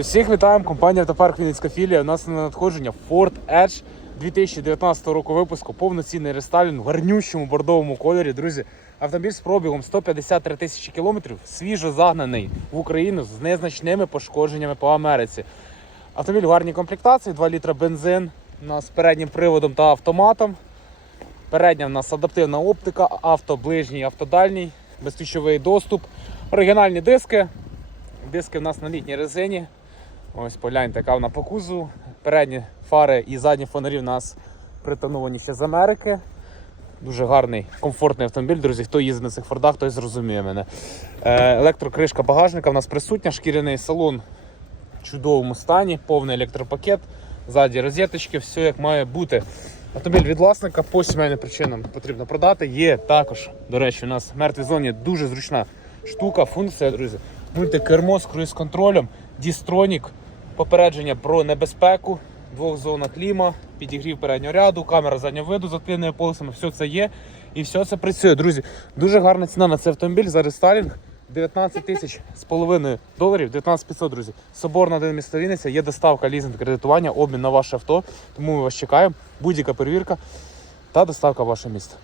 Всіх вітаємо, компанія Автопарк Вінницька філія. У нас на надходження Ford Edge 2019 року випуску, повноцінний рестайлінг в гарнющому бордовому кольорі. Друзі, автомобіль з пробігом 153 тисячі кілометрів, свіжо загнаний в Україну з незначними пошкодженнями по Америці. Автомобіль в гарній комплектації, 2 літра бензин у нас з переднім приводом та автоматом. Передня в нас адаптивна оптика, авто ближній, автодальній, безключовий доступ, оригінальні диски. Диски в нас на літній резині. Ось погляньте, яка вона по кузову. Передні фари і задні фонарі в нас притоновані ще з Америки. Дуже гарний, комфортний автомобіль, друзі. Хто їздить на цих фордах, той зрозуміє мене. Е, електрокришка багажника в нас присутня, шкіряний салон в чудовому стані, повний електропакет, ззаді розеточки, все як має бути. Автомобіль від власника по сімейним причинам потрібно продати. Є також, до речі, у нас в мертвій зоні дуже зручна штука, функція, друзі. Мультикермо з круїз-контролем, дістронік, попередження про небезпеку, двохзона кліма, підігрів переднього ряду, камера заднього виду з активними полосами, все це є і все це працює. Друзі, дуже гарна ціна на цей автомобіль за рестайлінг. 19 тисяч з половиною доларів, 19 500, друзі. Соборна один місто Вінниця, є доставка, лізинг, кредитування, обмін на ваше авто. Тому ми вас чекаємо. Будь-яка перевірка та доставка в ваше місто.